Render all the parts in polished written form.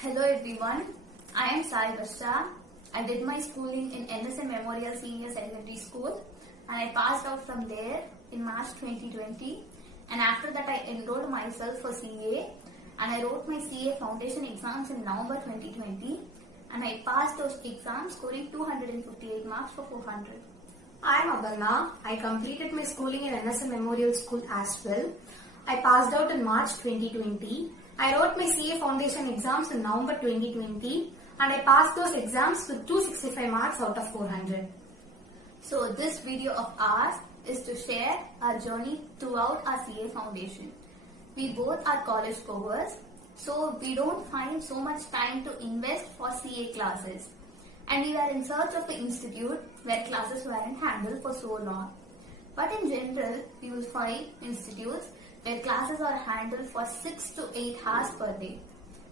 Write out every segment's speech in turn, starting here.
Hello everyone, I am Sai Varsha. I did my schooling in NSM Memorial Senior Secondary School and I passed out from there in March 2020, and after that I enrolled myself for CA and I wrote my CA foundation exams in November 2020 and I passed those exams scoring 258 marks for 400. I am Abarna. I completed my schooling in NSM Memorial School as well. I passed out in March 2020. I wrote my CA Foundation exams in November 2020 and I passed those exams with 265 marks out of 400. So this video of ours is to share our journey throughout our CA Foundation. We both are college goers, so we don't find so much time to invest for CA classes. And we were in search of an institute where classes weren't handled for so long. But in general, we will find institutes where classes are handled for 6 to 8 hours per day.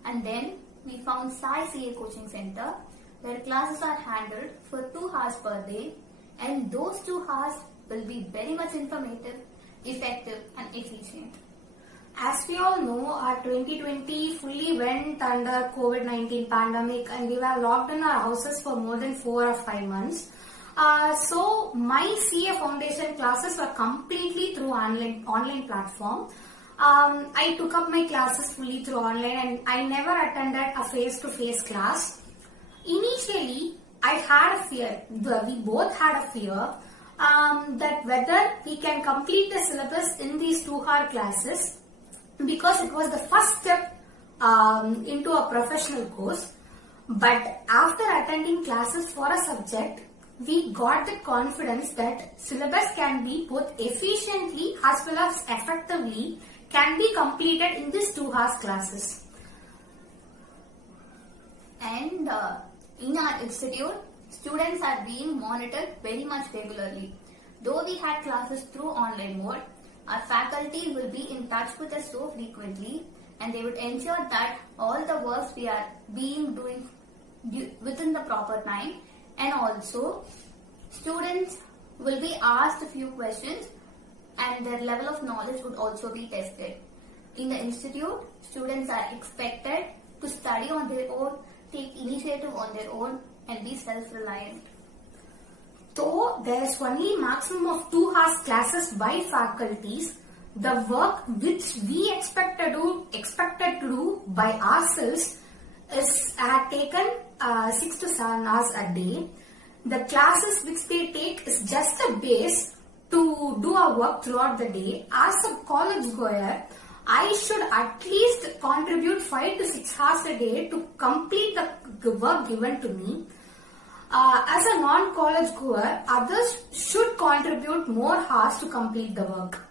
And then we found Sai CA Coaching Center where classes are handled for 2 hours per day, and those 2 hours will be very much informative, effective and efficient. As we all know, our 2020 fully went under COVID-19 pandemic and we were locked in our houses for more than 4 or 5 months. So my CA Foundation classes were completely through online platform. I took up my classes fully through online and I never attended a face-to-face class. Initially, I had a fear, we both had a fear that whether we can complete the syllabus in these 2-hour classes, because it was the first step into a professional course. But after attending classes for a subject, we got the confidence that syllabus can be both efficiently as well as effectively can be completed in these 2 hours classes. And in our institute, students are being monitored very much regularly. Though we had classes through online mode, our faculty will be in touch with us so frequently and they would ensure that all the works we are doing within the proper time, and also students will be asked a few questions and their level of knowledge would also be tested. In the institute, students are expected to study on their own, take initiative on their own and be self-reliant. Though there is only maximum of 2 hours classes by faculties, the work which we expected to do by ourselves is taken 6 to 7 hours a day. The classes which they take is just a base to do our work throughout the day. As a college goer, I should at least contribute 5 to 6 hours a day to complete the work given to me. As a non-college goer, others should contribute more hours to complete the work.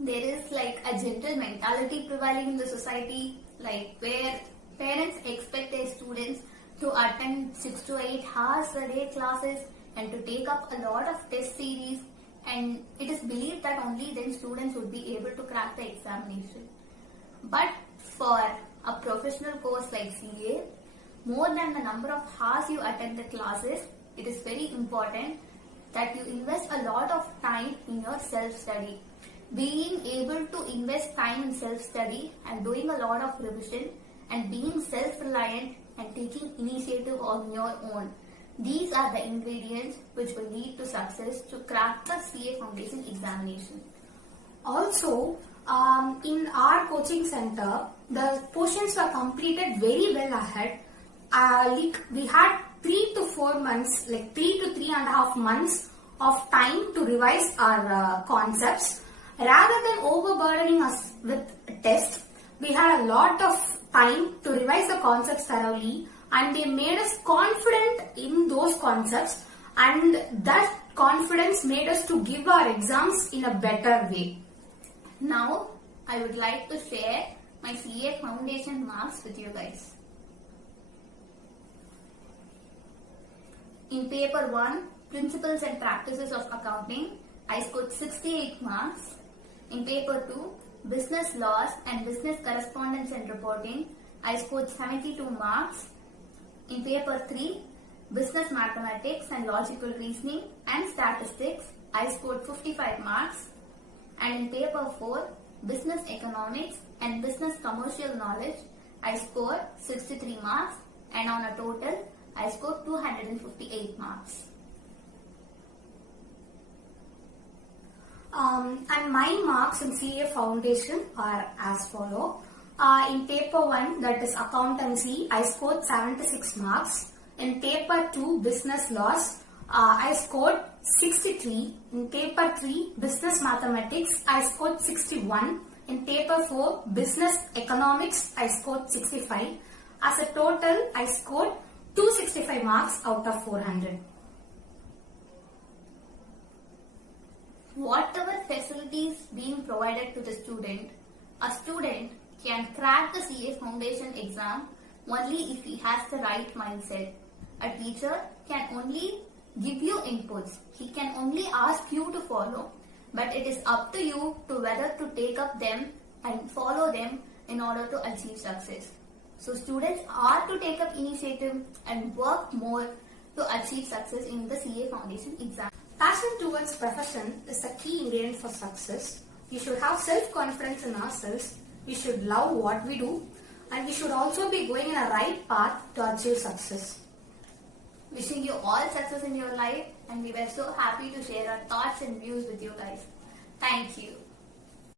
There is like a gentle mentality prevailing in the society, like where parents expect their students to attend 6 to 8 hours a day classes and to take up a lot of test series, and it is believed that only then students would be able to crack the examination. But for a professional course like CA, more than the number of hours you attend the classes, it is very important that you invest a lot of time in your self-study. Being able to invest time in self-study and doing a lot of revision and being self-reliant and taking initiative on your own. These are the ingredients which will lead to success to crack the CA Foundation examination. Also, in our coaching center, the portions were completed very well ahead. We had 3 to 4 months, like 3 to 3.5 months of time to revise our concepts. Rather than overburdening us with tests, we had a lot of time to revise the concepts thoroughly, and they made us confident in those concepts, and that confidence made us to give our exams in a better way. Now, I would like to share my CA Foundation marks with you guys. In paper 1, Principles and Practices of Accounting, I scored 68 marks. In paper 2, Business Laws and Business Correspondence and Reporting, I scored 72 marks. In paper 3, Business Mathematics and Logical Reasoning and Statistics, I scored 55 marks. And in paper 4, Business Economics and Business Commercial Knowledge, I scored 63 marks, and on a total, I scored 258 marks. And my marks in CA Foundation are as follow. In paper 1, that is accountancy, I scored 76 marks. In paper 2, business laws, I scored 63. In paper 3, business mathematics, I scored 61. In paper 4, business economics, I scored 65. As a total, I scored 265 marks out of 400. Whatever facilities being provided to the student, a student can crack the CA Foundation exam only if he has the right mindset. A teacher can only give you inputs. He can only ask you to follow, but it is up to you to whether to take up them and follow them in order to achieve success. So students are to take up initiative and work more to achieve success in the CA Foundation exam. Passion towards profession is the key ingredient for success. We should have self-confidence in ourselves. We should love what we do, and we should also be going in a right path to achieve success. Wishing you all success in your life, and we were so happy to share our thoughts and views with you guys. Thank you.